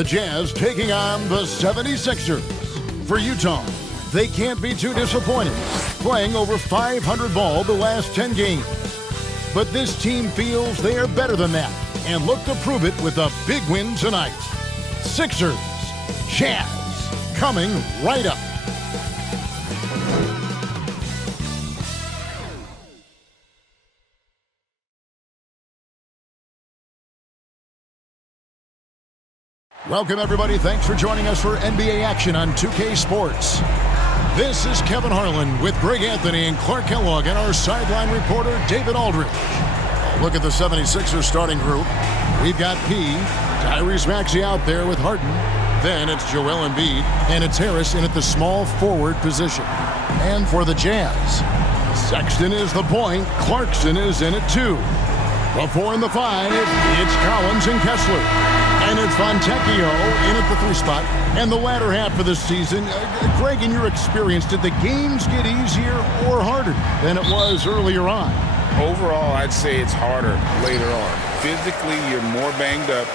The Jazz taking on the 76ers. For Utah, they can't be too disappointed, playing over 500 ball the last 10 games. But this team feels they are better than that and look to prove it with a big win tonight. Sixers, Jazz, coming right up. Welcome, everybody. Thanks for joining us for NBA action on 2K Sports. This is Kevin Harlan with Greg Anthony and Clark Kellogg and our sideline reporter, David Aldridge. Look at the 76ers starting group. We've got P, Tyrese Maxey out there with Harden. Then it's Joel Embiid, and it's Harris in at the small forward position. And for the Jazz, Sexton is the point. Clarkson is in at 2. The 4 and the 5, it's Collins and Kessler. And it's Fontecchio in at the 3 spot. And the latter half of the season, Greg, in your experience, did the games get easier or harder than it was earlier on? Overall, I'd say it's harder later on. Physically, you're more banged up.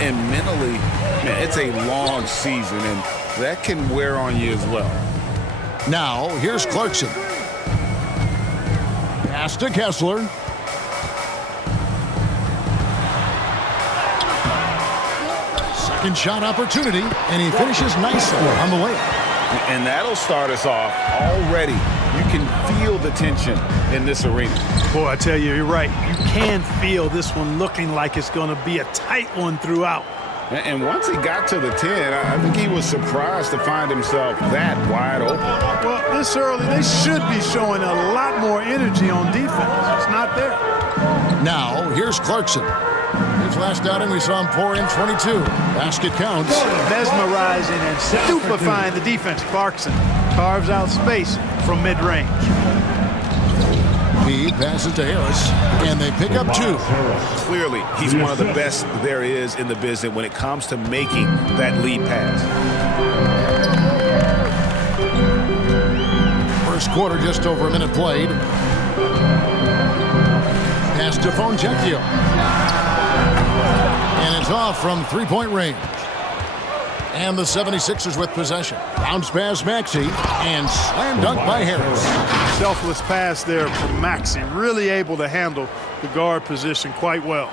And mentally, man, it's a long season, and that can wear on you as well. Now, here's Clarkson. Pass to Kessler. Second shot opportunity, and he finishes nicely on the layup. And that'll start us off already. You can feel the tension in this arena. Boy, I tell you, you're right. You can feel this one looking like it's going to be a tight one throughout. And once he got to the 10, I think he was surprised to find himself that wide open. Well, this early, they should be showing a lot more energy on defense. It's not there. Now, here's Clarkson. His last outing, we saw him pour in 22. Basket counts. Mesmerizing and stupefying the defense. Clarkson carves out space from mid-range. He passes to Harris, and they pick up 2. Clearly, he's one of the best there is in the business when it comes to making that lead pass. First quarter, just over a minute played. Pass to Fontecchio. And it's off from three-point range. And the 76ers with possession. Bounce pass Maxey, and slam dunk by Harris. Selfless pass there from Maxey. Really able to handle the guard position quite well.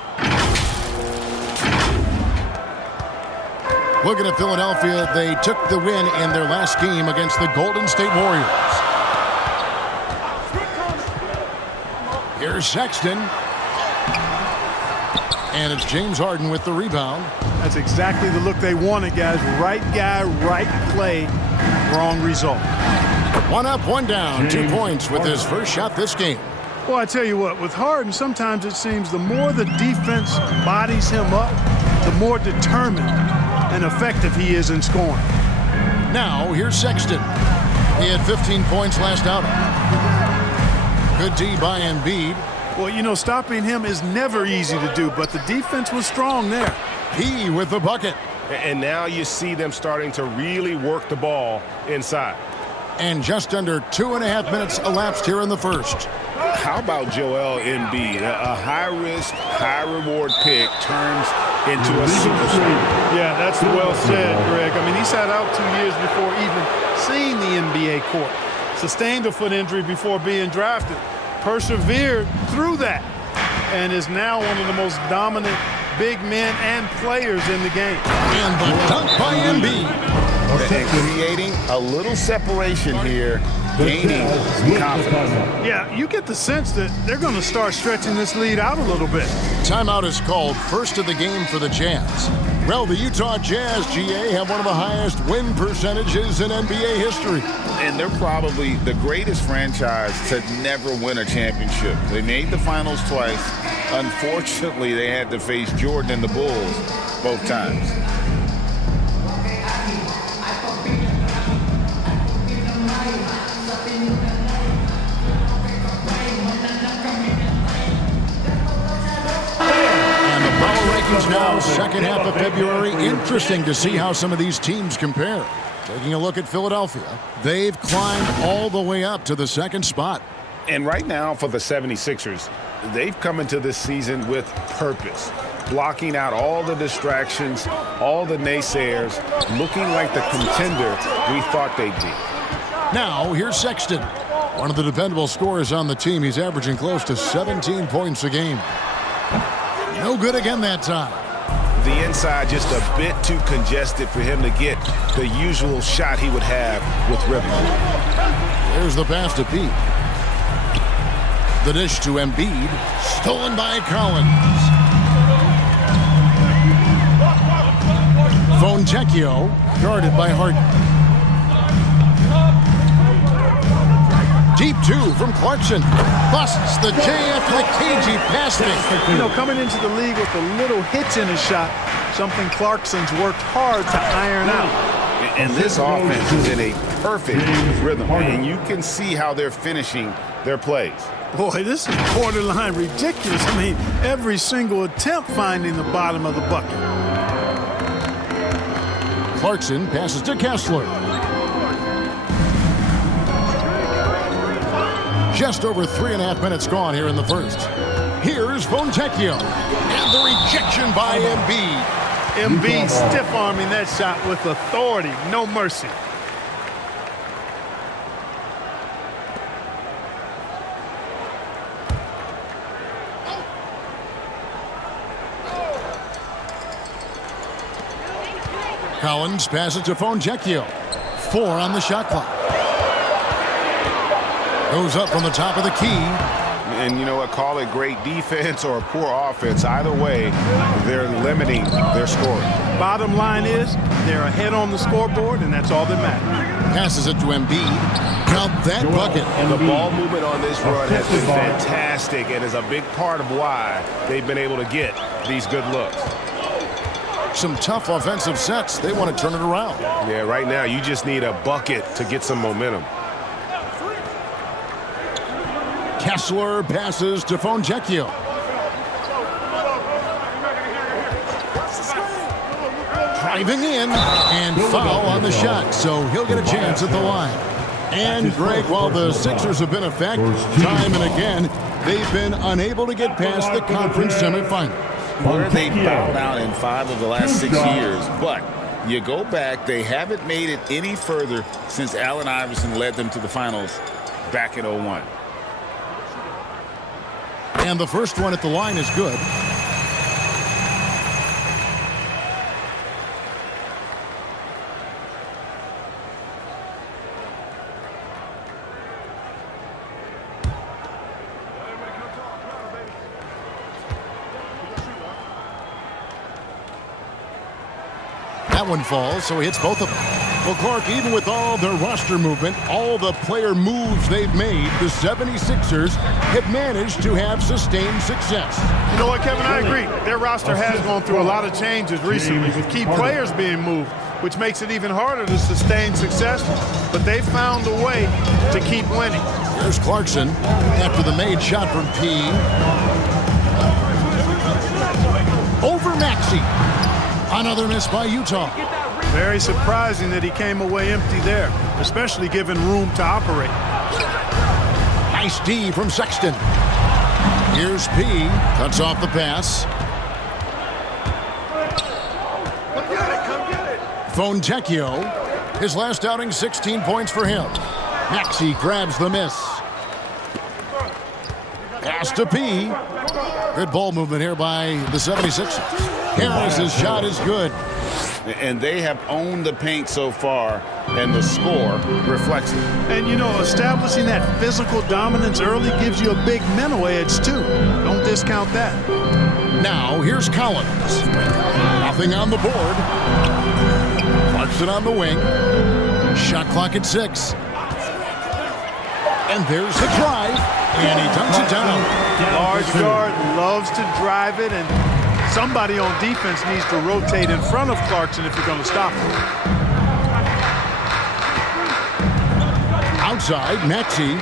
Looking at Philadelphia, they took the win in their last game against the Golden State Warriors. Here's Sexton. And it's James Harden with the rebound. That's exactly the look they wanted, guys. Right guy, right play, wrong result. 1 up, 1 down, 2 points with his first shot this game. Well, I tell you what, with Harden, sometimes it seems the more the defense bodies him up, the more determined and effective he is in scoring. Now, here's Sexton. He had 15 points last outing. Good D by Embiid. Well, you know, stopping him is never easy to do, but the defense was strong there. He with the bucket. And now you see them starting to really work the ball inside. And just under 2.5 minutes elapsed here in the first. How about Joel Embiid? A high-risk, high-reward pick turns into a superstar. Yeah, that's well said, Greg. I mean, he sat out 2 years before even seeing the NBA court. Sustained a foot injury before being drafted. Persevered through that and is now one of the most dominant big men and players in the game. And the dunk by Embiid. And creating a little separation here, gaining some confidence. Yeah, you get the sense that they're going to start stretching this lead out a little bit. Timeout is called, first of the game for the Jazz. Well, the Utah Jazz, GA, have one of the highest win percentages in NBA history. And they're probably the greatest franchise to never win a championship. They made the finals twice. Unfortunately, they had to face Jordan and the Bulls both times. Now, second half of February. Interesting to see how some of these teams compare. Taking a look at Philadelphia, they've climbed all the way up to the second spot. And right now for the 76ers, they've come into this season with purpose. blocking out all the distractions, all the naysayers, looking like the contender we thought they'd be. Now, here's Sexton. One of the dependable scorers on the team. He's averaging close to 17 points a game. No good again that time. The inside just a bit too congested for him to get the usual shot he would have with rhythm. There's the pass to Pete. The dish to Embiid. Stolen by Collins. Fontecchio guarded by Harden. Deep two from Clarkson. Busts the J after the cagey pass fake. You know, coming into the league with a little hitch in his shot, something Clarkson's worked hard to iron out. And this offense is in a perfect rhythm, and you can see how they're finishing their plays. Boy, this is borderline ridiculous. I mean, every single attempt finding the bottom of the bucket. Clarkson passes to Kessler. Just over 3.5 minutes gone here in the first. Here's Fontecchio. And the rejection by Embiid. Embiid stiff-arming that shot with authority. No mercy. Collins passes to Fontecchio. 4 on the shot clock. Goes up from the top of the key. And you know what? Call it great defense or poor offense. Either way, they're limiting their scoring. Bottom line is, they're ahead on the scoreboard, and that's all that matters. Passes it to Embiid. Count that bucket. And the ball movement on this run has been fantastic and is a big part of why they've been able to get these good looks. Some tough offensive sets. They want to turn it around. Yeah, right now you just need a bucket to get some momentum. Kessler passes to Fontecchio. Driving in and foul on the shot, so he'll get a chance at the line. And Greg, while the Sixers have been a fact time and again, they've been unable to get past the conference semifinals. Where they bowed out in 5 of the last 6 years, but you go back, they haven't made it any further since Allen Iverson led them to the finals back in 01. And the first one at the line is good. That one falls, so he hits both of them. Well, Clark, even with all their roster movement, all the player moves they've made, the 76ers have managed to have sustained success. You know what, Kevin? I agree. Their roster has gone through a lot of changes recently with key players being moved, which makes it even harder to sustain success. But they've found a way to keep winning. Here's Clarkson after the made shot from P. Over Maxey. Another miss by Utah. Very surprising that he came away empty there, especially given room to operate. Nice D from Sexton. Here's P. Cuts off the pass. Fontecchio. His last outing, 16 points for him. Maxey grabs the miss. Pass to P. Good ball movement here by the 76ers. Harris's shot is good. And they have owned the paint so far, and the score reflects it. And, you know, establishing that physical dominance early gives you a big mental edge, too. Don't discount that. Now, here's Collins. Nothing on the board. Clarkson on the wing. Shot clock at 6. And there's the drive. And he dunks it down. Large guard loves to drive it, and somebody on defense needs to rotate in front of Clarkson if you're going to stop him. Outside, Maxey.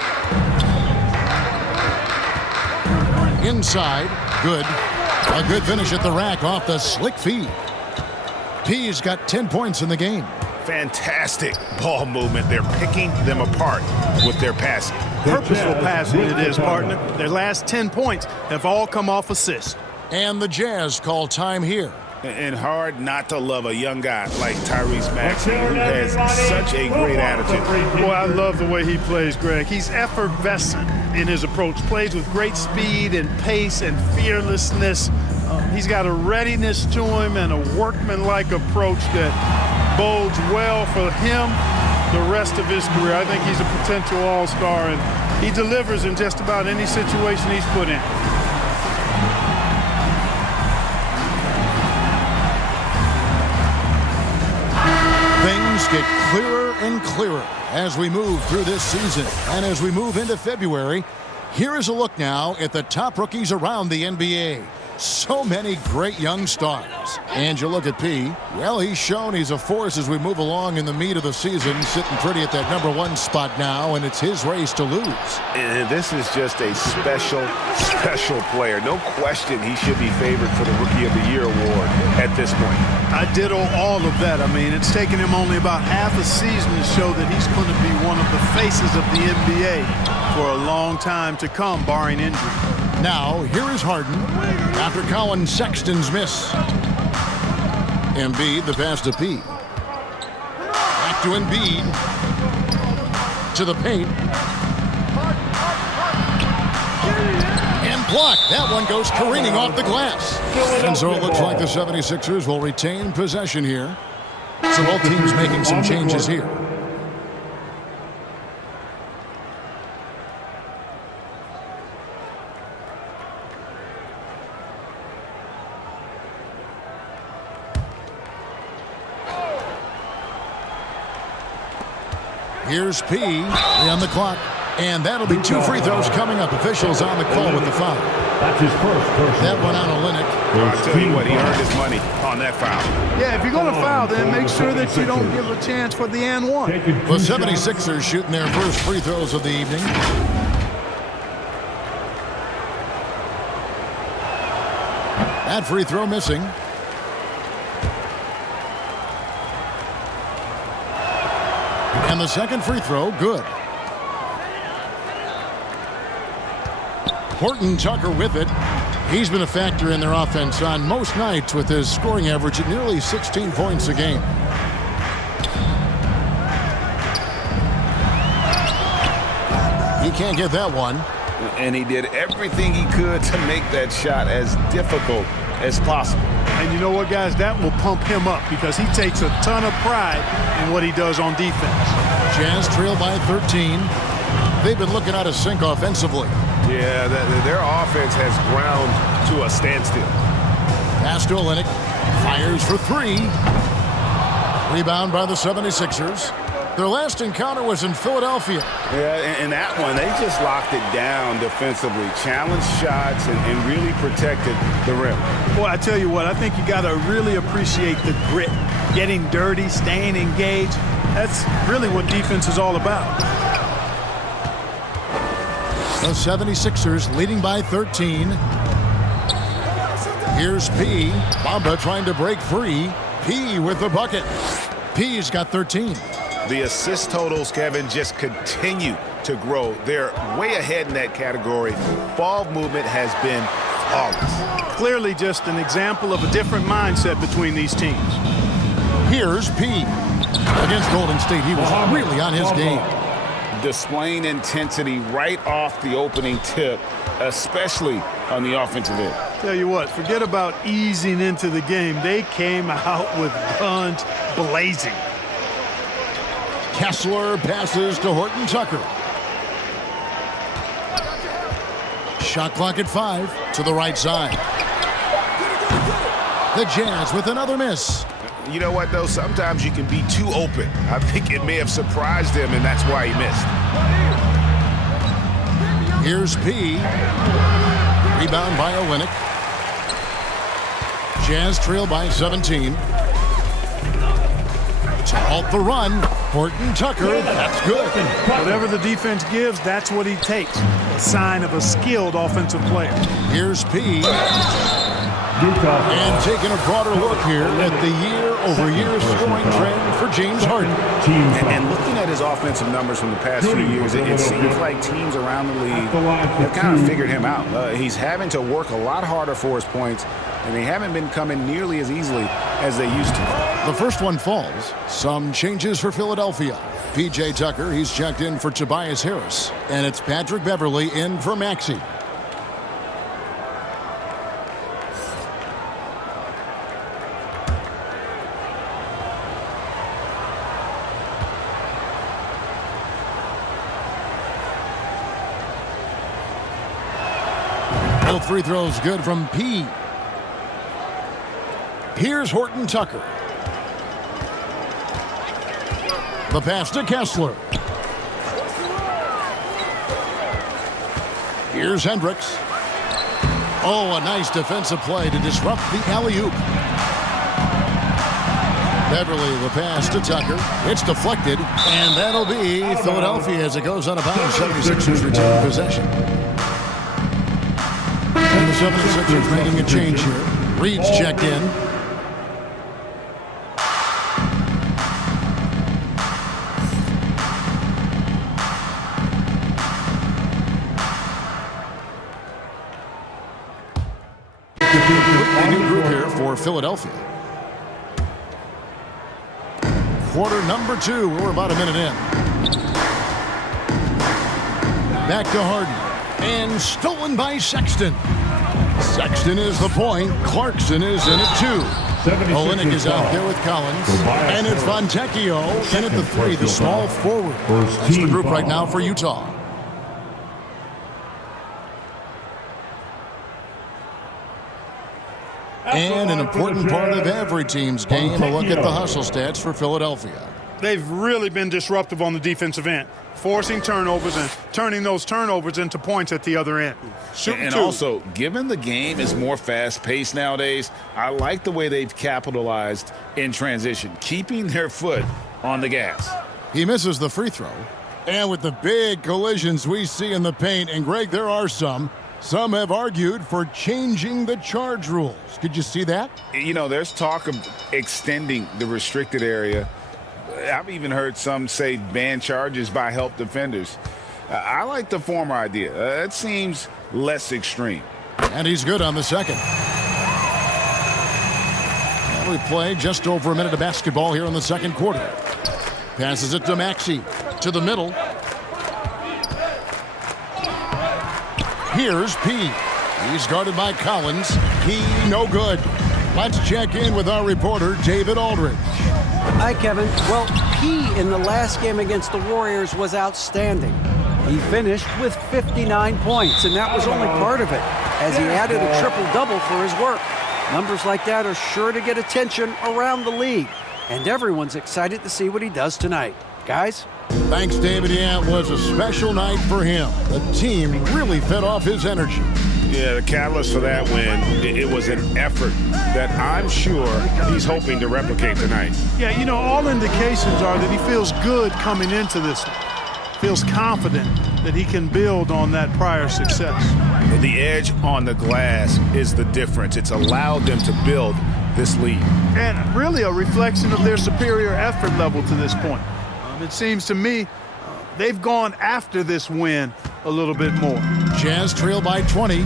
Inside, good. A good finish at the rack off the slick feed. P's got 10 points in the game. Fantastic ball movement. They're picking them apart with their passing. Purposeful passing it is, partner. Their last 10 points have all come off assists. And the Jazz call time here. And hard not to love a young guy like Tyrese Maxey, who has such a great attitude. Boy, I love the way he plays, Greg. He's effervescent in his approach. Plays with great speed and pace and fearlessness. He's got a readiness to him and a workmanlike approach that bodes well for him the rest of his career. I think he's a potential all-star, and he delivers in just about any situation he's put in. Things get clearer and clearer as we move through this season. And as we move into February, here is a look now at the top rookies around the NBA. So many great young stars. And you look at P. Well, he's shown he's a force as we move along in the meat of the season, sitting pretty at that #1 spot now, and it's his race to lose. And this is just a special player. No question he should be favored for the Rookie of the Year award at this point. I ditto all of that. I mean, it's taken him only about half a season to show that he's going to be one of the faces of the NBA for a long time to come, barring injury. Now, here is Harden after Colin Sexton's miss. Embiid, the pass to P. Back to Embiid. To the paint. And blocked. That one goes careening off the glass. And so it looks like the 76ers will retain possession here. So both teams making some changes here. Here's P. On the clock. And that'll be 2 free throws coming up. Officials on the call with the foul. That's his first personal. That one on Olynyk. I'll tell you what, he earned his money on that foul. Yeah, if you're going to foul, then make sure that you don't give a chance for the and one. The 76ers shooting their first free throws of the evening. That free throw missing. And the second free throw, good. Horton Tucker with it. He's been a factor in their offense on most nights with his scoring average at nearly 16 points a game. He can't get that one. And he did everything he could to make that shot as difficult as possible. And you know what, guys? That will pump him up because he takes a ton of pride in what he does on defense. Jazz trail by 13. They've been looking out of sync offensively. Yeah, their offense has ground to a standstill. Pass to Olynyk. Fires for 3. Rebound by the 76ers. Their last encounter was in Philadelphia. Yeah, in that one, they just locked it down defensively. Challenged shots and really protected the rim. Boy, I tell you what, I think you got to really appreciate the grit. Getting dirty, staying engaged. That's really what defense is all about. The 76ers leading by 13. Here's P. Bamba trying to break free. P with the bucket. P's got 13. The assist totals, Kevin, just continue to grow. They're way ahead in that category. Ball movement has been flawless. Clearly just an example of a different mindset between these teams. Here's P. Against Golden State, he was really on his game. Displaying intensity right off the opening tip, especially on the offensive end. Tell you what, forget about easing into the game. They came out with guns blazing. Kessler passes to Horton Tucker. Shot clock at 5 to the right side. The Jazz with another miss. You know what, though? Sometimes you can be too open. I think it may have surprised him, and that's why he missed. Here's P. Rebound by Olynyk. Jazz trail by 17. To halt the run, Horton Tucker, that's good. Whatever the defense gives, that's what he takes. A sign of a skilled offensive player. Here's P. And taking a broader look here at the year over years scoring trend for James Harden. And looking at his offensive numbers from the past few years, it seems like teams around the league have kind of figured him out. He's having to work a lot harder for his points, and they haven't been coming nearly as easily as they used to. The first one falls. Some changes for Philadelphia. P.J. Tucker, he's checked in for Tobias Harris. And it's Patrick Beverley in for Maxey. Both free throws good from P. Here's Horton Tucker. The pass to Kessler. Here's Hendricks. Oh, a nice defensive play to disrupt the alley-oop. Beverley, the pass to Tucker. It's deflected, and that'll be Philadelphia as it goes out of bounds. 76ers retain possession. And the 76ers making a change here. Reed's checked in. A new group here for Philadelphia. Quarter number 2. We're about a minute in. Back to Harden. And stolen by Sexton. Sexton is the point. Clarkson is in it too. Olynyk is out there with Collins. And it's Fontecchio in at the 3, the small forward. That's the group right now for Utah. And an important part of every team's game, a look at the hustle stats for Philadelphia. They've really been disruptive on the defensive end, forcing turnovers and turning those turnovers into points at the other end. And also, given the game is more fast-paced nowadays, I like the way they've capitalized in transition, keeping their foot on the gas. He misses the free throw. And with the big collisions we see in the paint, and Greg, there are some have argued for changing the charge rules. Could you see that? You know, there's talk of extending the restricted area. I've even heard some say ban charges by help defenders. I like the former idea. It seems less extreme. And he's good on the second. And we play just over a minute of basketball here in the second quarter. Passes it to Maxey. To the middle. Here's P. He's guarded by Collins. P, no good. Let's check in with our reporter, David Aldridge. Hi, Kevin. Well, P in the last game against the Warriors was outstanding. He finished with 59 points, and that was only part of it, as he added a triple-double for his work. Numbers like that are sure to get attention around the league, and everyone's excited to see what he does tonight. Guys? Thanks, David. Yeah, it was a special night for him. The team really fed off his energy. Yeah, the catalyst for that win, it was an effort that I'm sure he's hoping to replicate tonight. Yeah, you know, all indications are that he feels good coming into this one. Feels confident that he can build on that prior success. The edge on the glass is the difference. It's allowed them to build this lead. And really a reflection of their superior effort level to this point. It seems to me they've gone after this win a little bit more. Jazz trail by 20.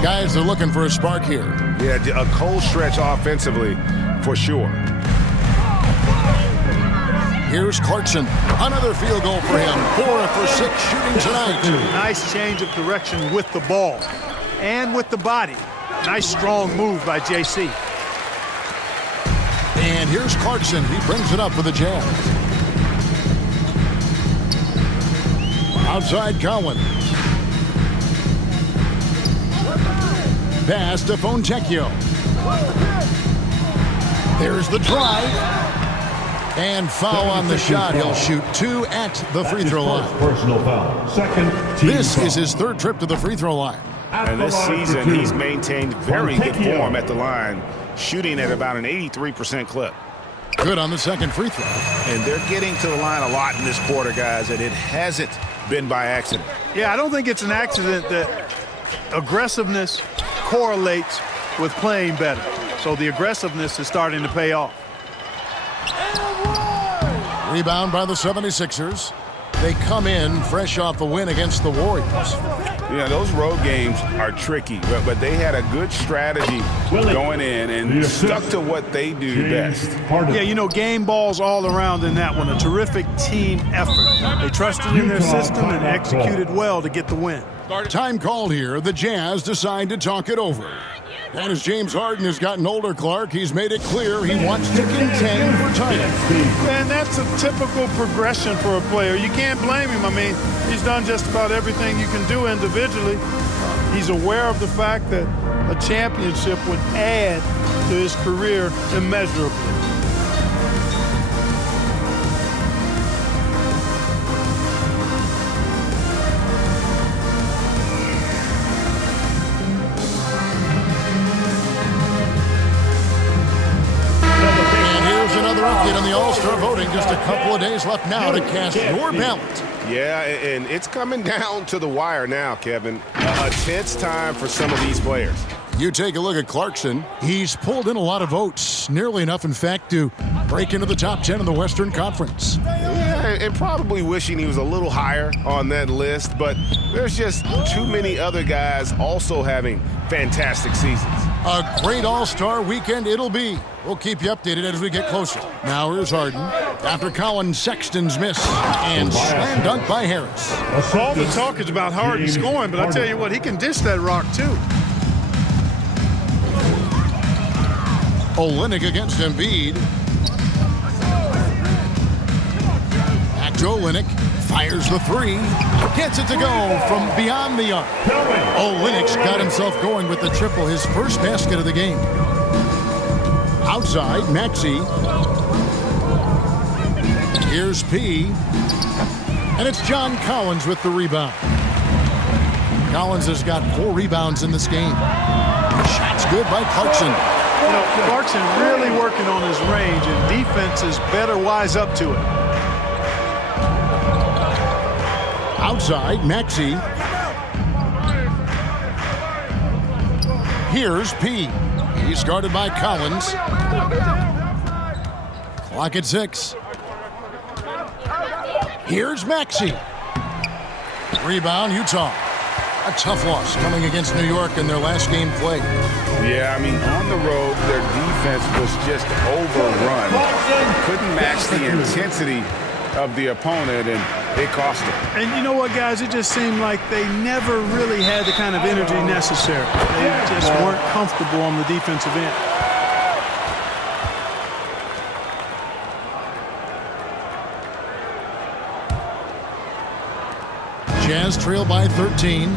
Guys are looking for a spark here. Yeah, a cold stretch offensively for sure. Here's Clarkson. Another field goal for him. 4 for 6 shooting tonight. Nice change of direction with the ball and with the body. Nice strong move by JC. And here's Clarkson. He brings it up for the Jazz. Outside Collins. Pass to Fontecchio. There's the drive. And foul on the shot. He'll shoot 2 at the free throw line. Personal foul. Second team This foul. is his 3rd trip to the free throw line. And this season, he's maintained very good form at the line, shooting at about an 83% clip. Good on the 2nd free throw. And they're getting to the line a lot in this quarter, guys, and it hasn't been by accident. Yeah, I don't think it's an accident that aggressiveness correlates with playing better. So the aggressiveness is starting to pay off. Rebound by the 76ers. They come in fresh off a win against the Warriors. Yeah, those road games are tricky, but they had a good strategy going in and stuck to what they do best. Yeah, you know, game balls all around in that one. A terrific team effort. They trusted in their system and executed well to get the win. Time called here. The Jazz decide to talk it over. And as James Harden has gotten older, Clark, he's made it clear he wants to contend for titles. And that's a typical progression for a player. You can't blame him. I mean, he's done just about everything you can do individually. He's aware of the fact that a championship would add to his career immeasurably. Update on the All-Star voting. Just a couple of days left now to cast your ballot. Yeah, and it's coming down to the wire now, Kevin. A tense time for some of these players. You take a look at Clarkson. He's pulled in a lot of votes, nearly enough, in fact, to break into the top 10 in the Western Conference. Yeah, and probably wishing he was a little higher on that list, but there's just too many other guys also having fantastic seasons. A great All-Star weekend it'll be. We'll keep you updated as we get closer. Now here's Harden after Colin Sexton's miss and slam dunk by Harris. All the talk is about Harden scoring, but I tell you what, he can dish that rock too. Olynyk against Embiid. Back to Olynyk. Fires the three. Gets it to go from beyond the arc. Olynyk's got himself going with the triple, his first basket of the game. Outside, Maxey. Here's P. And it's John Collins with the rebound. Collins has got 4 rebounds in this game. Shot's good by Clarkson. You know, Clarkson really working on his range, and defenses better wise up to it. Outside, Maxey. Here's P. He's guarded by Collins. Clock at 6. Here's Maxey. Rebound, Utah. A tough loss coming against New York in their last game played. Yeah, I mean, on the road, their defense was just overrun. Couldn't match the intensity of the opponent, and it cost them. And you know what, guys? It just seemed like they never really had the kind of energy necessary. They just weren't comfortable on the defensive end. Jazz trail by 13.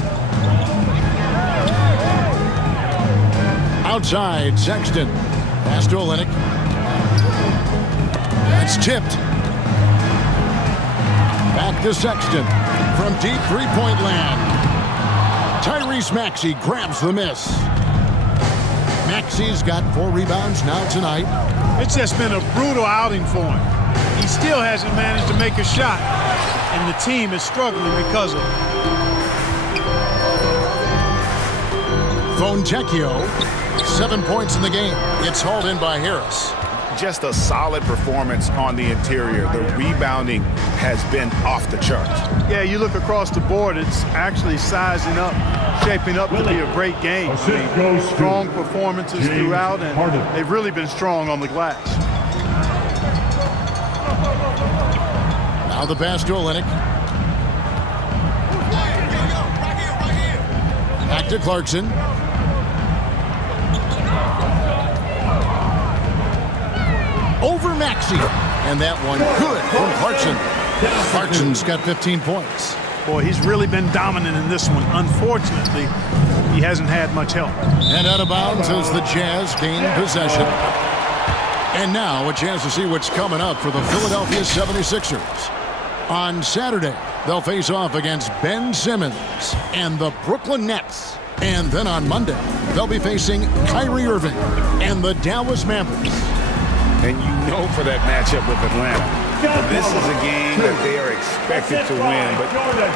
Outside, Sexton. Pass to Olynyk. That's tipped. Back to Sexton from deep three-point land. Tyrese Maxey grabs the miss. Maxey's got 4 rebounds now tonight. It's just been a brutal outing for him. He still hasn't managed to make a shot, and the team is struggling because of it. Fontecchio, 7 points in the game. It's hauled in by Harris. Just a solid performance on the interior. The rebounding has been off the charts. Yeah, you look across the board, it's actually sizing up, shaping up to be a great game. I mean, strong performances throughout, and they've really been strong on the glass. Now the pass to Olynyk. Back to Clarkson. Over Maxey. And that one good from Clarkson. Clarkson's got 15 points. Boy, he's really been dominant in this one. Unfortunately, he hasn't had much help. And out of bounds as the Jazz gain possession. And now a chance to see what's coming up for the Philadelphia 76ers. On Saturday, they'll face off against Ben Simmons and the Brooklyn Nets. And then on Monday, they'll be facing Kyrie Irving and the Dallas Mavericks. And you know for that matchup with Atlanta, this is a game that they are expected to win. But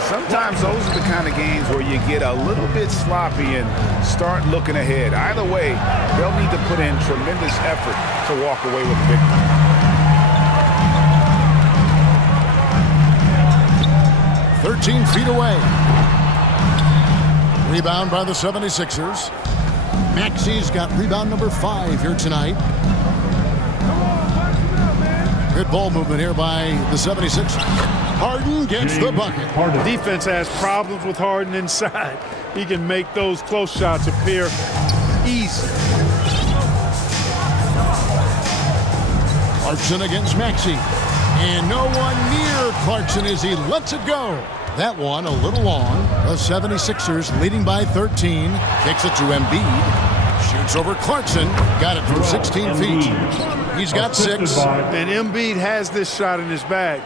sometimes those are the kind of games where you get a little bit sloppy and start looking ahead. Either way, they'll need to put in tremendous effort to walk away with the victory. 13 feet away. Rebound by the 76ers. Maxi's got rebound number 5 here tonight. Good ball movement here by the 76ers. Harden gets the bucket. Defense has problems with Harden inside. He can make those close shots appear easy. Clarkson against Maxey. And no one near Clarkson as he lets it go. That one a little long. The 76ers leading by 13. Kicks it to Embiid. Shoots over Clarkson. Got it from 16 feet. He's got 6. And Embiid has this shot in his bag.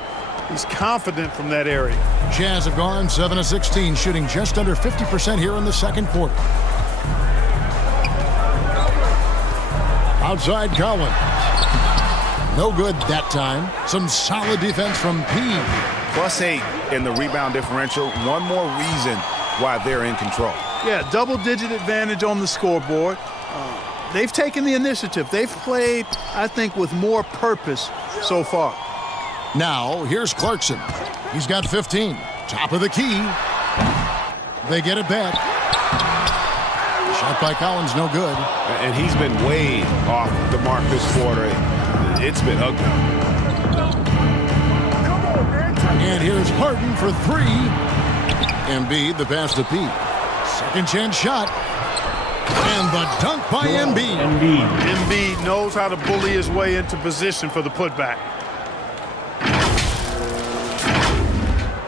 He's confident from that area. Jazz have gone 7 of 16, shooting just under 50% here in the second quarter. Outside Collins. No good that time. Some solid defense from P. +8 in the rebound differential. One more reason why they're in control. Yeah, double-digit advantage on the scoreboard. They've taken the initiative. They've played, I think, with more purpose so far. Now, here's Clarkson. He's got 15. Top of the key. They get it back. Shot by Collins, no good. And he's been way off the mark this quarter. It's been ugly. And here's Harden for 3. Embiid, the pass to Pete. Second chance shot. And the dunk by Embiid. Embiid knows how to bully his way into position for the putback.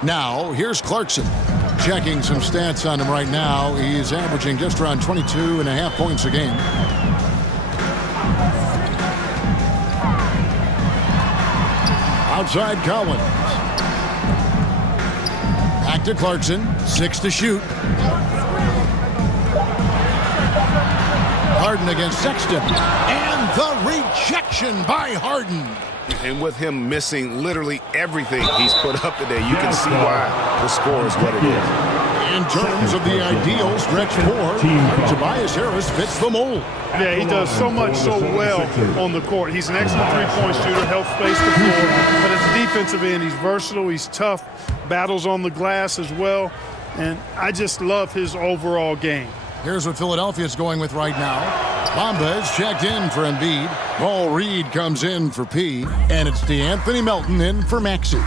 Now, here's Clarkson. Checking some stats on him right now. He's averaging just around 22.5 points a game. Outside Collins. Back to Clarkson. 6 to shoot. Harden against Sexton. And the rejection by Harden. And with him missing literally everything he's put up today, you can see why the score is what it is. In terms of the ideal stretch 4, Tobias Harris fits the mold. Yeah, he does so much so well on the court. He's an excellent three-point shooter, helps space the floor. But at the defensive end, he's versatile, he's tough, battles on the glass as well. And I just love his overall game. Here's what Philadelphia's going with right now. Bamba is checked in for Embiid. Paul Reed comes in for P. And it's DeAnthony Melton in for Maxey.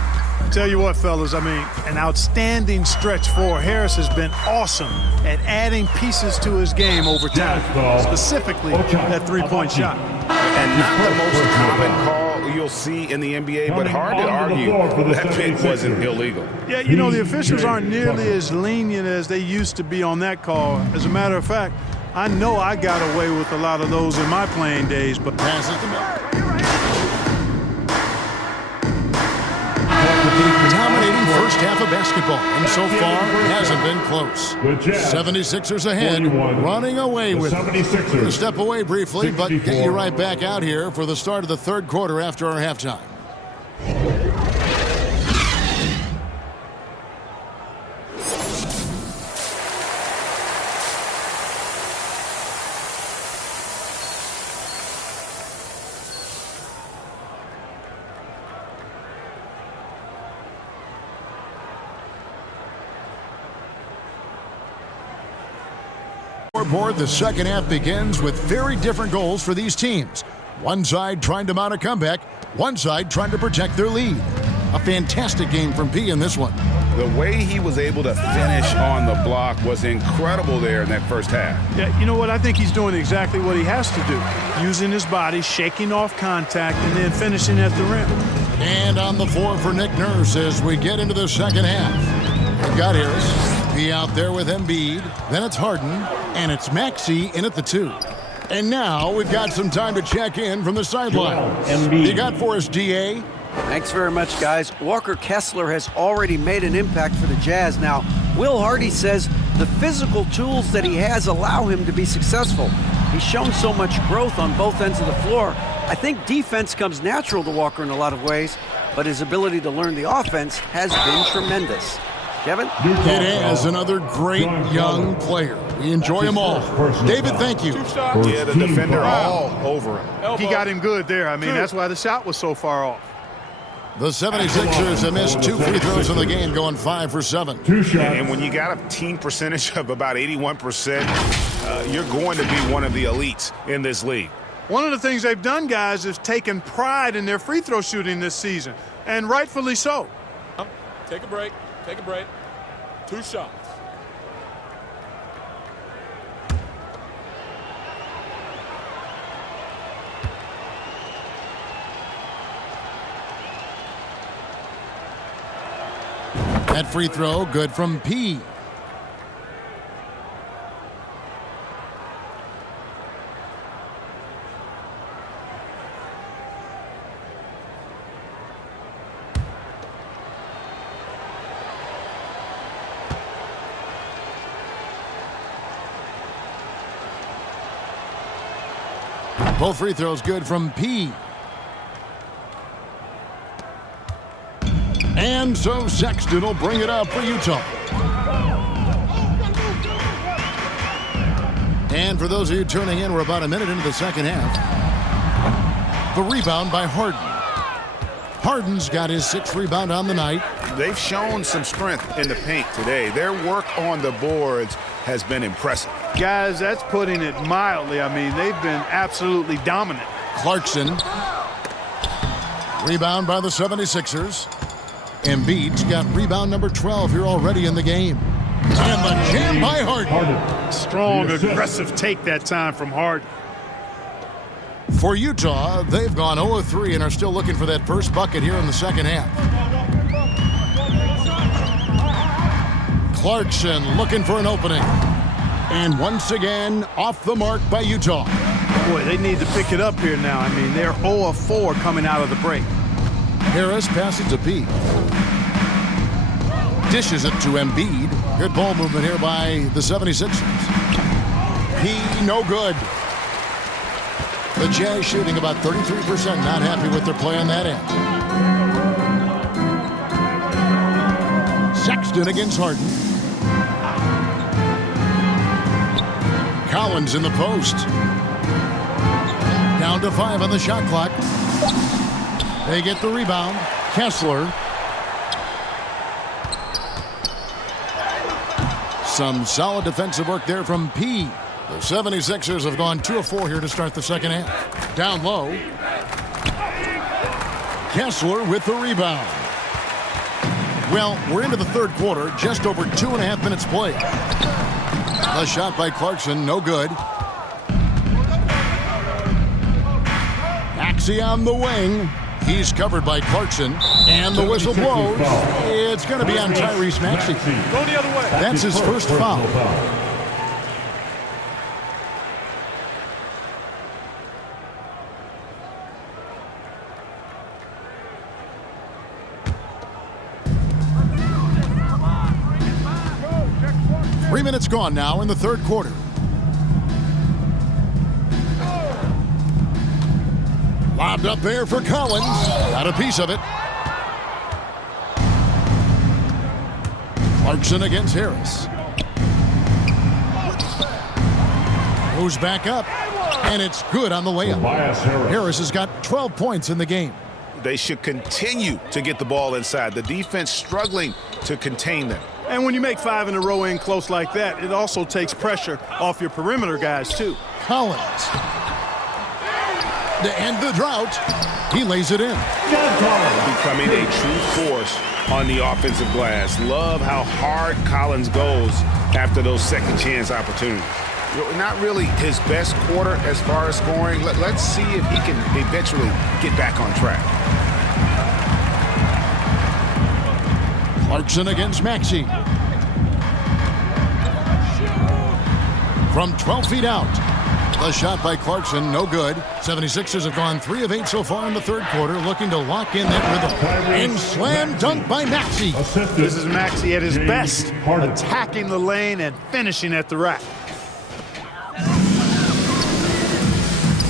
Tell you what, fellas, I mean, an outstanding stretch 4. Harris has been awesome at adding pieces to his game over time, specifically that three-point shot. And not the most common call you'll see in the NBA, but hard to argue that pick wasn't illegal. Yeah, you know, the officials aren't nearly as lenient as they used to be on that call. As a matter of fact, I know I got away with a lot of those in my playing days, but Passes to Melton. Dominating first half of basketball, and so far hasn't been close. 76ers ahead, running away with it. We'll step away briefly, but get you right back out here for the start of the third quarter after our halftime. Scoreboard, the second half begins with very different goals for these teams. One side trying to mount a comeback, one side trying to protect their lead. A fantastic game from P in this one. The way he was able to finish on the block was incredible there in that first half. yeah, you know what? I think he's doing exactly what he has to do. Using his body, shaking off contact, and then finishing at the rim. And on the floor for Nick Nurse as we get into the second half. We've got Harris. P out there with Embiid. Then it's Harden. And it's Maxey in at the 2. And now we've got some time to check in from the sidelines. You got for us, DA? Thanks very much, guys. Walker Kessler has already made an impact for the Jazz. Now, Will Hardy says the physical tools that he has allow him to be successful. He's shown so much growth on both ends of the floor. I think defense comes natural to Walker in a lot of ways, but his ability to learn the offense has been tremendous. Kevin? It is another great young player. We enjoy them all. David, thank you. Yeah, the defender all over him. He got him good there. I mean, that's why the shot was so far off. The 76ers have missed 2 free throws in the game, going 5 for 7. 2 shots. And when you got a team percentage of about 81%, you're going to be one of the elites in this league. One of the things they've done, guys, is taken pride in their free throw shooting this season, and rightfully so. Take a break. Take a break. 2 shots. That free throw good from P. Both free throws good from P. And so Sexton will bring it up for Utah. And for those of you tuning in, we're about a minute into the second half. The rebound by Harden. Harden's got his 6th rebound on the night. They've shown some strength in the paint today. Their work on the boards has been impressive. Guys, that's putting it mildly. I mean, they've been absolutely dominant. Clarkson. Rebound by the 76ers. Embiid's got rebound number 12 here already in the game. And the jam by Harden. Strong, aggressive take that time from Harden. For Utah, they've gone 0-3 and are still looking for that first bucket here in the second half. Clarkson looking for an opening. And once again, off the mark by Utah. Boy, they need to pick it up here now. I mean, they're 0-4 coming out of the break. Harris passes to P. Dishes it to Embiid. Good ball movement here by the 76ers. P, no good. The Jazz shooting about 33%. Not happy with their play on that end. Sexton against Harden. Collins in the post. Down to 5 on the shot clock. They get the rebound. Kessler. Some solid defensive work there from P. The 76ers have gone 2 of 4 here to start the second half. Down low. Kessler with the rebound. Well, we're into the third quarter, just over 2.5 minutes played. The shot by Clarkson, no good. Maxey on the wing. He's covered by Clarkson, and the whistle blows. It's going to be on Tyrese Maxey. Go the other way. That's his first foul. Three minutes gone now in the third quarter. Lobbed up there for Collins. Got a piece of it. Clarkson against Harris. Goes back up. And it's good on the layup. Harris has got 12 points in the game. They should continue to get the ball inside. The defense struggling to contain them. And when you make 5 in a row in close like that, it also takes pressure off your perimeter guys, too. Collins. To end the drought, he lays it in. Becoming a true force on the offensive glass. Love how hard Collins goes after those second chance opportunities. Not really his best quarter as far as scoring. Let's see if he can eventually get back on track. Clarkson against Maxey. From 12 feet out. The shot by Clarkson, no good. 76ers have gone 3 of 8 so far in the third quarter, looking to lock in that rhythm. And slam dunk by Maxey. This is Maxey at his best, attacking the lane and finishing at the rack.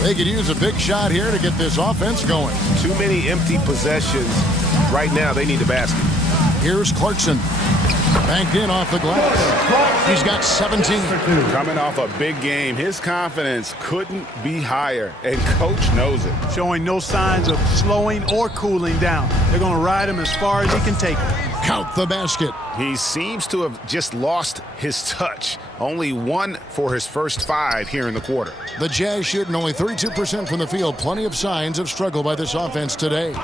They could use a big shot here to get this offense going. Too many empty possessions. Right now, they need the basket. Here's Clarkson. Banked in off the glass. He's got 17. Coming off a big game, his confidence couldn't be higher, and coach knows it. Showing no signs of slowing or cooling down. They're going to ride him as far as he can take him. Count the basket. He seems to have just lost his touch. Only 1 for his first 5 here in the quarter. The Jazz shooting only 32% from the field. Plenty of signs of struggle by this offense today.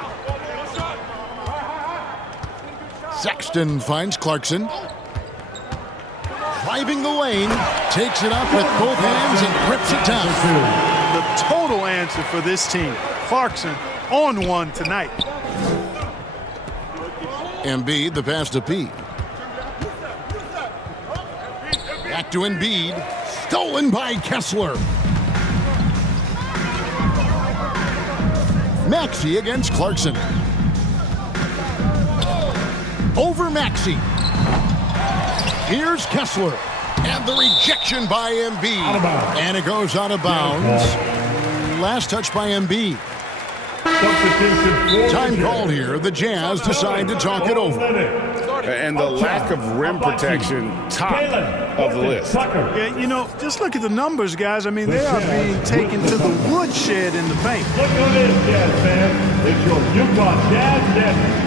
Sexton finds Clarkson. Driving the lane. Takes it up with both hands and grips it down. The total answer for this team. Clarkson on one tonight. Embiid, the pass to P. Back to Embiid. Stolen by Kessler. Maxey against Clarkson. Over Maxey. Here's Kessler. And the rejection by Embiid. And it goes out of bounds. Last touch by Embiid. Time called here. The Jazz decide to talk it over. And the lack of rim protection, top of the list. Yeah, you know, just look at the numbers, guys. I mean, they are being taken to the woodshed in the paint. Look at this, Jazz fans. It's your Utah Jazz Network.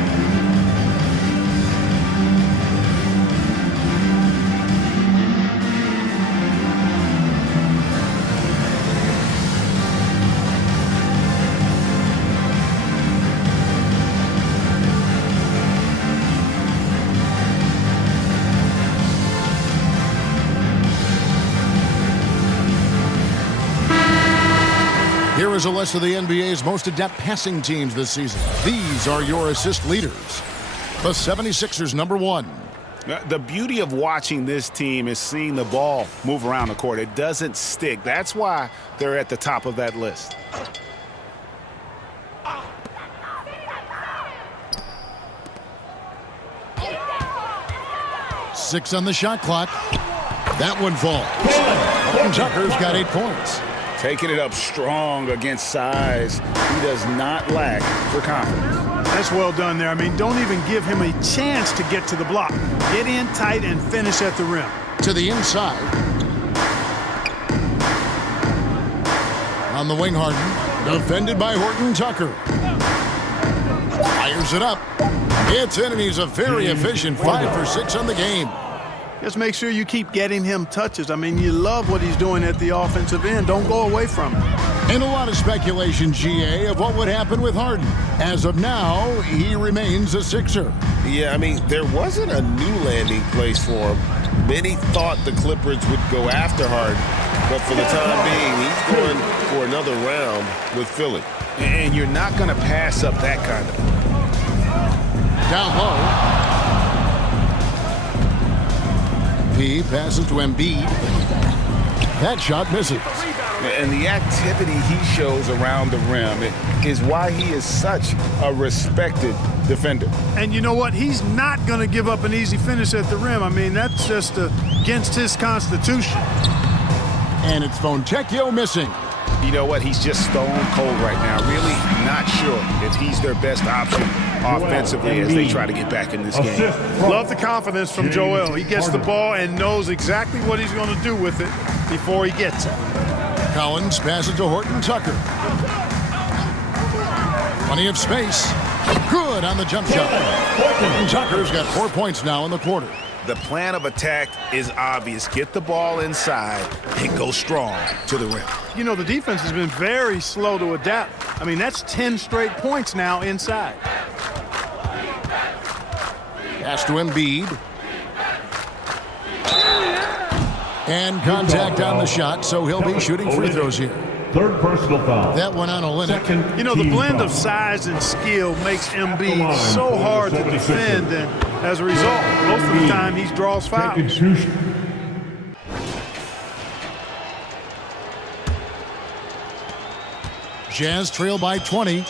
Here is a list of the NBA's most adept passing teams this season. These are your assist leaders. The 76ers, number 1. The beauty of watching this team is seeing the ball move around the court. It doesn't stick. That's why they're at the top of that list. Six on the shot clock. That one falls. Tucker's got 8 points. Taking it up strong against size. He does not lack for confidence. That's well done there. I mean, don't even give him a chance to get to the block. Get in tight and finish at the rim. To the inside. On the wing, Harden. Defended by Horton Tucker. Fires it up. It's in, and he's a very efficient 5 for 6 on the game. Just make sure you keep getting him touches. I mean, you love what he's doing at the offensive end. Don't go away from it. And a lot of speculation, GA, of what would happen with Harden. As of now, he remains a Sixer. Yeah, I mean, there wasn't a new landing place for him. Many thought the Clippers would go after Harden, but for the time being, he's going for another round with Philly. And you're not going to pass up that kind of thing. Down low. He passes to Embiid. That shot misses. And the activity he shows around the rim is why he is such a respected defender. And you know what? He's not going to give up an easy finish at the rim. I mean, that's just against his constitution. And it's Fontecchio missing. You know what? He's just stone cold right now. Really not sure if he's their best option offensively as they try to get back in this game. Love the confidence from Joel. He gets the ball and knows exactly what he's going to do with it before he gets it. Collins passes to Horton Tucker. Plenty of space. Good on the jump shot. Horton Tucker's got 4 points now in the quarter. The plan of attack is obvious. Get the ball inside and go strong to the rim. You know, the defense has been very slow to adapt. I mean, that's 10 straight points now inside. Pass to Embiid. And contact on the shot, so he'll be shooting free throws here. Third personal foul. That one on Olynyk. You know, the blend of size and skill makes Embiid so hard to defend, and as a result, most of the time he draws fouls. Jazz trail by 20.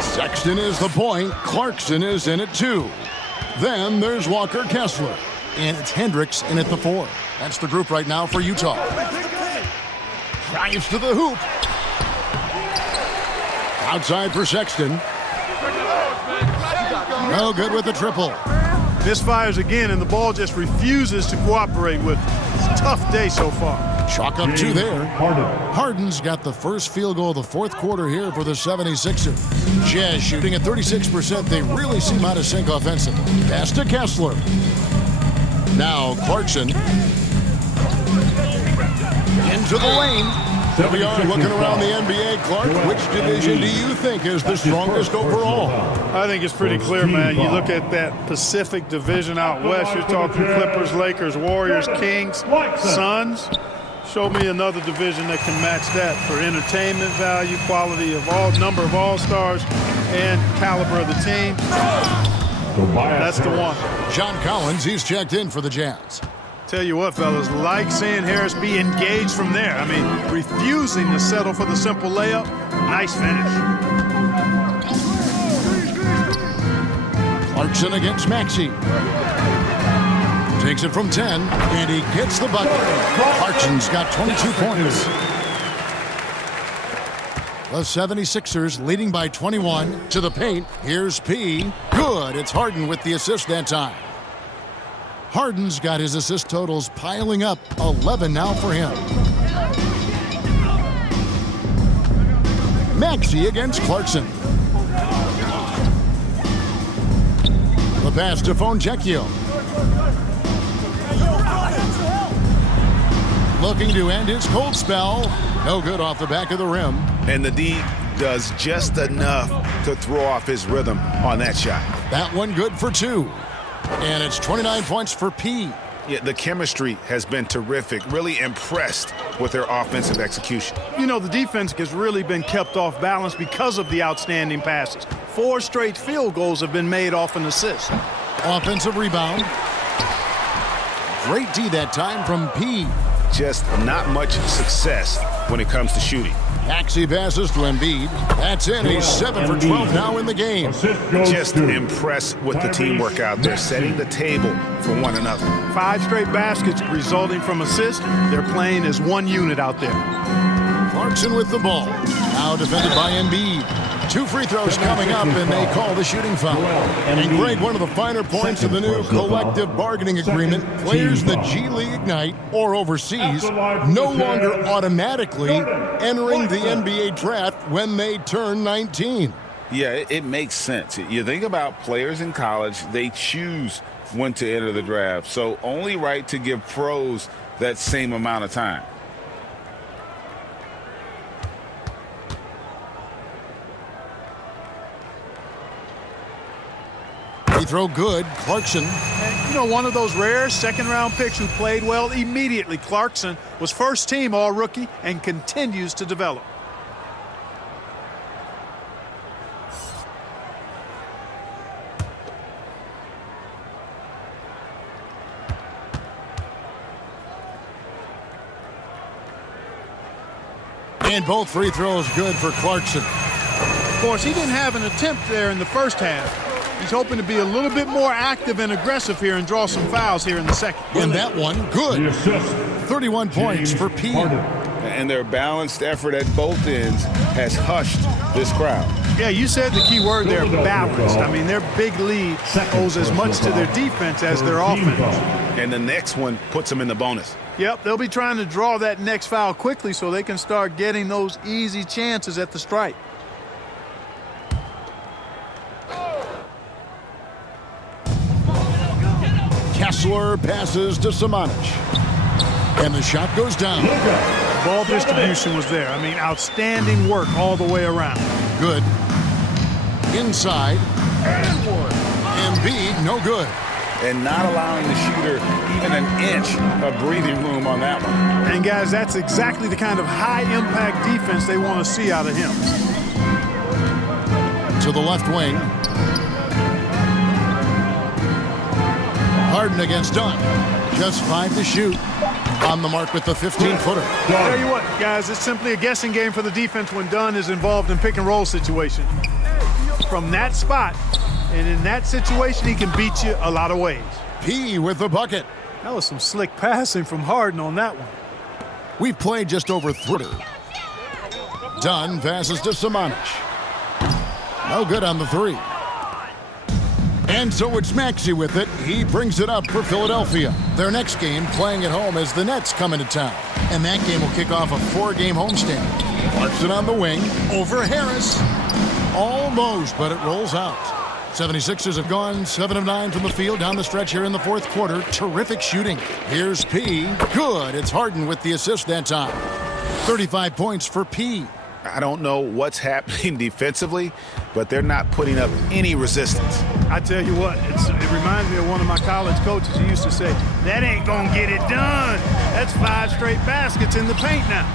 Sexton is the point. Clarkson is in at 2. Then there's Walker Kessler. And it's Hendricks in at the 4. That's the group right now for Utah. Drives to the hoop. Outside for Sexton. No good with the triple. Misfires again, and the ball just refuses to cooperate with it. It's a tough day so far. Chalk up 2 there. Harden's got the first field goal of the fourth quarter here for the 76ers. Jazz shooting at 36%. They really seem out of sync offensively. Pass to Kessler. Now Clarkson. Into the lane. Here we are looking around the NBA. Clark, which division do you think is the strongest overall? I think it's pretty clear, man. You look at that Pacific Division out west, you're talking Clippers, Lakers, Warriors, Kings, Suns. Show me another division that can match that for entertainment value, quality of number of all-stars, and caliber of the team. That's the one. John Collins, he's checked in for the Jazz. Tell you what, fellas, like seeing Harris be engaged from there. I mean, refusing to settle for the simple layup. Nice finish. Clarkson against Maxey. Takes it from 10, and he gets the bucket. Clarkson's got 22 points. The 76ers leading by 21 to the paint. Here's P. Good. It's Harden with the assist that time. Harden's got his assist totals piling up. 11 now for him. Maxey against Clarkson. The pass to Fonjecchio. Looking to end his cold spell. No good off the back of the rim. And the D does just enough to throw off his rhythm on that shot. That one good for 2. And it's 29 points for P. Yeah, the chemistry has been terrific. Really impressed with their offensive execution. You know, the defense has really been kept off balance because of the outstanding passes. 4 straight field goals have been made off an assist. Offensive rebound. Great D that time from P. Just not much success when it comes to shooting. Maxey passes to Embiid. That's in. He's 7 for 12 now in the game. Just impressed with the teamwork out there, setting the table for one another. 5 straight baskets resulting from assists. They're playing as one unit out there. Clarkson with the ball. Now defended by Embiid. 2 free throws coming up, and they call the shooting foul. And Greg, one of the finer points of the new collective bargaining agreement, players that G League Ignite or overseas no longer automatically entering the NBA draft when they turn 19. Yeah, it makes sense. You think about players in college, they choose when to enter the draft. So only right to give pros that same amount of time. Free throw good. Clarkson. And, you know, one of those rare second-round picks who played well immediately. Clarkson was first-team all-rookie and continues to develop. And both free throws good for Clarkson. Of course, he didn't have an attempt there in the first half. He's hoping to be a little bit more active and aggressive here and draw some fouls here in the second. And that one, good. 31 points for P. And their balanced effort at both ends has hushed this crowd. Yeah, you said the key word there, balanced. I mean, their big lead owes as much to their defense as their offense. And the next one puts them in the bonus. Yep, they'll be trying to draw that next foul quickly so they can start getting those easy chances at the stripe. Kessler passes to Samanic. And the shot goes down. Ball distribution was there. I mean, outstanding work all the way around. Good. Inside. And one. Embiid, no good. And not allowing the shooter even an inch of breathing room on that one. And, guys, that's exactly the kind of high-impact defense they want to see out of him. To the left wing. Harden against Dunn. Just 5 to shoot. On the mark with the 15-footer. Tell you what, guys, it's simply a guessing game for the defense when Dunn is involved in pick-and-roll situation. From that spot, and in that situation, he can beat you a lot of ways. P with the bucket. That was some slick passing from Harden on that one. We've played just over 3. Dunn passes to Samanic. No good on the 3. And so it's Maxey with it. He brings it up for Philadelphia. Their next game playing at home as the Nets come into town. And that game will kick off a 4-game homestand. Clarkson on the wing over Harris. Almost, but it rolls out. 76ers have gone 7 of 9 from the field down the stretch here in the fourth quarter. Terrific shooting. Here's P. Good. It's Harden with the assist that time. 35 points for P. I don't know what's happening defensively, but they're not putting up any resistance. I tell you what, it reminds me of one of my college coaches. He used to say, that ain't going to get it done. That's 5 straight baskets in the paint now.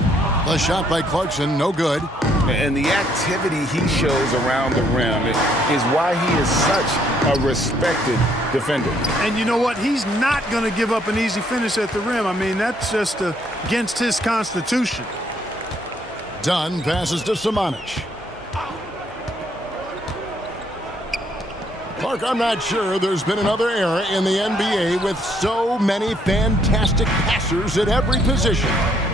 The shot by Clarkson, no good. And the activity he shows around the rim is why he is such a respected defender. And you know what? He's not going to give up an easy finish at the rim. I mean, that's just against his constitution. Dunn passes to Samanic. Clark, I'm not sure there's been another era in the NBA with so many fantastic passers at every position.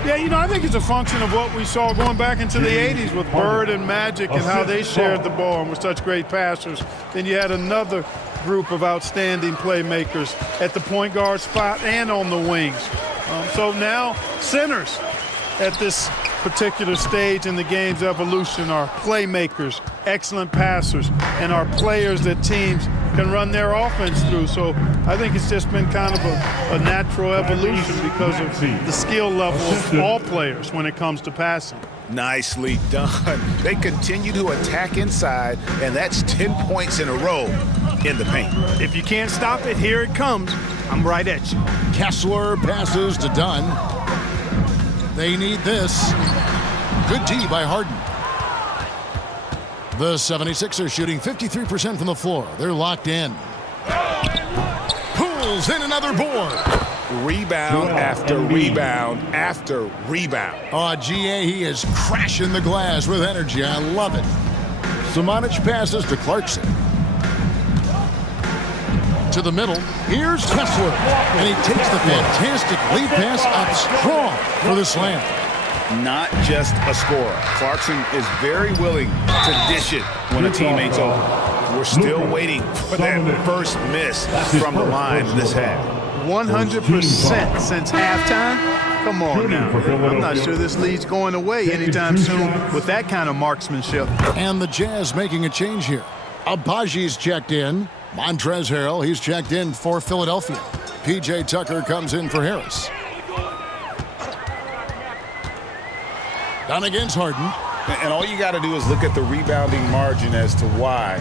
Yeah, you know, I think it's a function of what we saw going back into the 80s with Bird and Magic and how they shared the ball and were such great passers. Then you had another group of outstanding playmakers at the point guard spot and on the wings. So now centers at this particular stage in the game's evolution are playmakers, excellent passers, and are players that teams can run their offense through. So I think it's just been kind of a natural evolution because of the skill level of all players when it comes to passing. Nicely done. They continue to attack inside, and that's 10 points in a row in the paint. If you can't stop it, here it comes. I'm right at you. Kessler passes to Dunn. They need this. Good D by Harden. The 76ers shooting 53% from the floor. They're locked in. Pulls in another board. Rebound after rebound after rebound. Oh, GA, he is crashing the glass with energy. I love it. Samanic passes to Clarkson. To the middle. Here's Kessler. And he takes the fantastic lead pass up strong for the slam. Not just a scorer. Clarkson is very willing to dish it when a teammate's open. We're still waiting for that first miss from the line this half. 100% since halftime? Come on now. I'm not sure this lead's going away anytime soon with that kind of marksmanship. And the Jazz making a change here. Abaji's checked in. Montrezl Harrell, he's checked in for Philadelphia. P.J. Tucker comes in for Harris. Down against Harden. And all you got to do is look at the rebounding margin as to why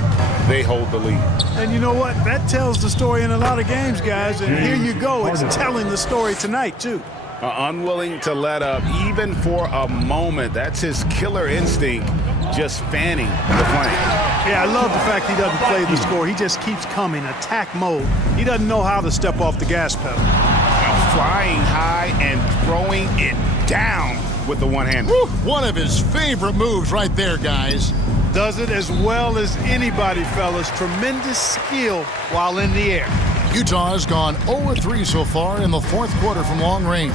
they hold the lead. And you know what? That tells the story in a lot of games, guys. And here you go. It's telling the story tonight, too. Unwilling to let up even for a moment. That's his killer instinct, just fanning the flame. Yeah, I love the fact he doesn't play the score. He just keeps coming, attack mode. He doesn't know how to step off the gas pedal. Flying high and throwing it down with the one-hander. One of his favorite moves right there, guys. Does it as well as anybody, fellas. Tremendous skill while in the air. Utah has gone 0-3 so far in the fourth quarter from long range.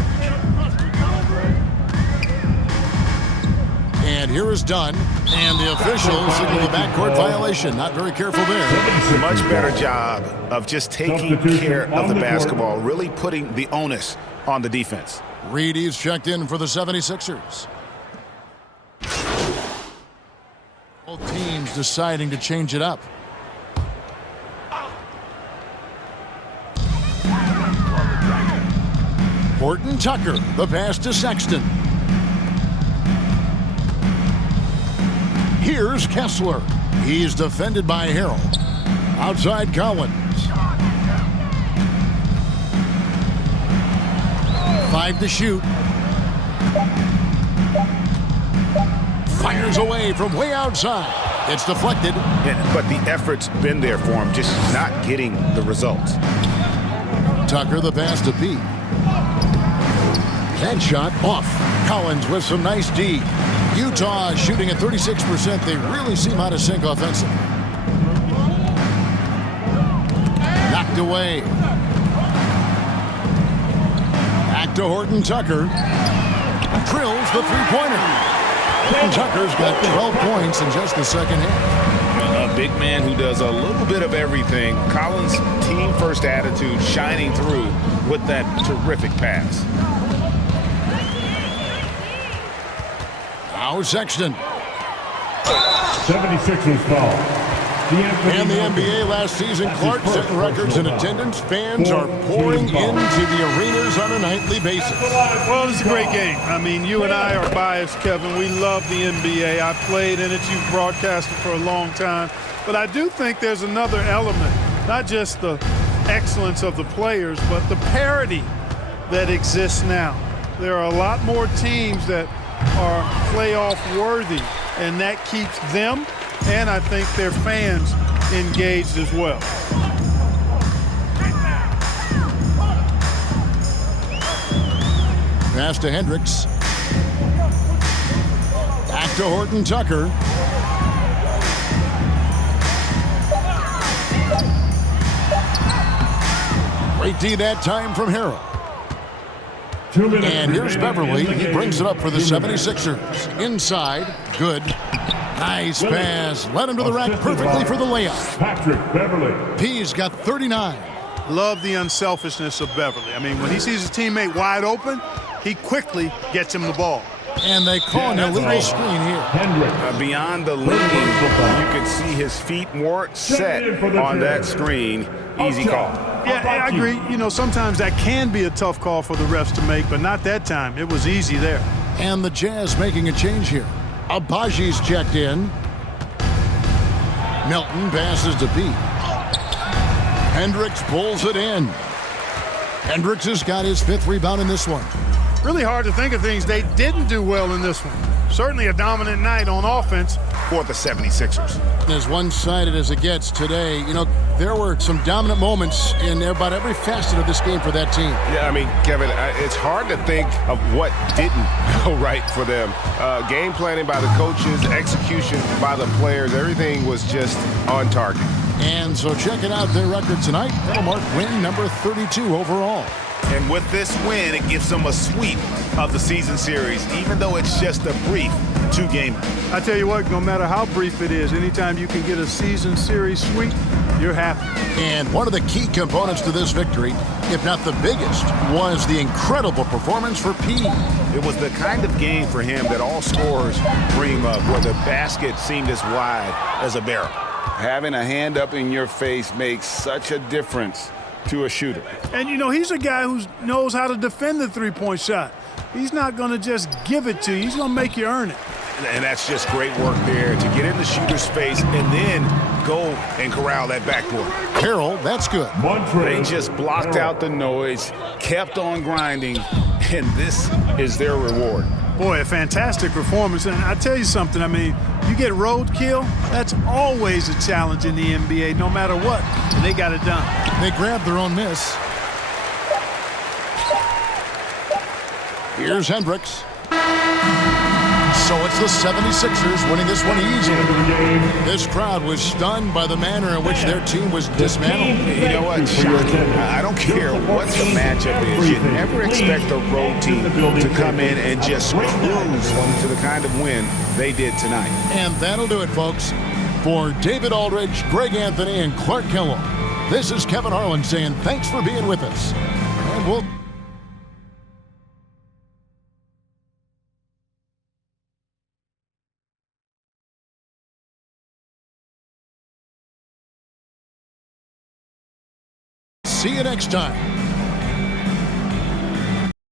And here is Dunn, and the officials signal the backcourt violation. Not very careful there. Much better job of just taking care of the basketball, really putting the onus on the defense. Reedy's checked in for the 76ers. Both teams deciding to change it up. Horton Tucker, the pass to Sexton. Here's Kessler. He's defended by Harrell. Outside Collins. 5 to shoot. Fires away from way outside. It's deflected. But the effort's been there for him, just not getting the results. Tucker the pass to P. That shot off. Collins with some nice D. Utah shooting at 36%. They really seem out of sync offensively. Knocked away. Back to Horton Tucker. Drills the three-pointer. Horton Tucker's got 12 points in just the second half. big man who does a little bit of everything. Collins' team-first attitude shining through with that terrific pass. Now Sexton. 76ers foul. And the NBA last season, Clark, set records in attendance. Fans are pouring into the arenas on a nightly basis. Well, it's a great game. I mean, you and I are biased, Kevin. We love the NBA. I played in it. You've broadcasted for a long time. But I do think there's another element, not just the excellence of the players, but the parity that exists now. There are a lot more teams that are playoff worthy, and that keeps them and I think their fans engaged as well. Pass to Hendricks. Back to Horton Tucker. Great D that time from Harrell. And here's Beverly. He brings it up for the 76ers. Inside. Good. Nice pass. Led him to the rack perfectly for the layup. Patrick Beverly. P's got 39. Love the unselfishness of Beverly. I mean, when he sees his teammate wide open, he quickly gets him the ball. And they call an illegal screen here. Beyond the leaning, you could see his feet more set on that screen. Easy call. Yeah, I agree. You know, sometimes that can be a tough call for the refs to make, but not that time. It was easy there. And the Jazz making a change here. Abaji's checked in. Milton passes to Pete. Hendricks pulls it in. Hendricks has got his 5th rebound in this one. Really hard to think of things they didn't do well in this one. Certainly a dominant night on offense for the 76ers. As one-sided as it gets today, you know, there were some dominant moments in about every facet of this game for that team. Yeah, I mean, Kevin, it's hard to think of what didn't go right for them. Game planning by the coaches, execution by the players, everything was just on target. And so checking out their record tonight, that'll mark win number 32 overall. And with this win, it gives them a sweep of the season series, even though it's just a brief 2-gamer. I tell you what, no matter how brief it is, anytime you can get a season series sweep, you're happy. And one of the key components to this victory, if not the biggest, was the incredible performance for P. It was the kind of game for him that all scorers dream of, where the basket seemed as wide as a barrel. Having a hand up in your face makes such a difference to a shooter. And, you know, he's a guy who knows how to defend the three-point shot. He's not going to just give it to you. He's going to make you earn it. And that's just great work there to get in the shooter's face and then go and corral that backboard. Carroll, that's good. They just blocked out the noise, kept on grinding, and this is their reward. Boy, a fantastic performance. And I tell you something, I mean, you get roadkill, that's always a challenge in the NBA, no matter what. And they got it done. They grabbed their own miss. Here's Hendricks. So it's the 76ers winning this one easily. This crowd was stunned by the manner in which their team was dismantled. You know what? Shocking. I don't care what the matchup is. You never expect a road team to come in and just cruise to the kind of win they did tonight. And that'll do it, folks. For David Aldridge, Greg Anthony, and Clark Kellogg, this is Kevin Harlan saying thanks for being with us. And we'll see you next time.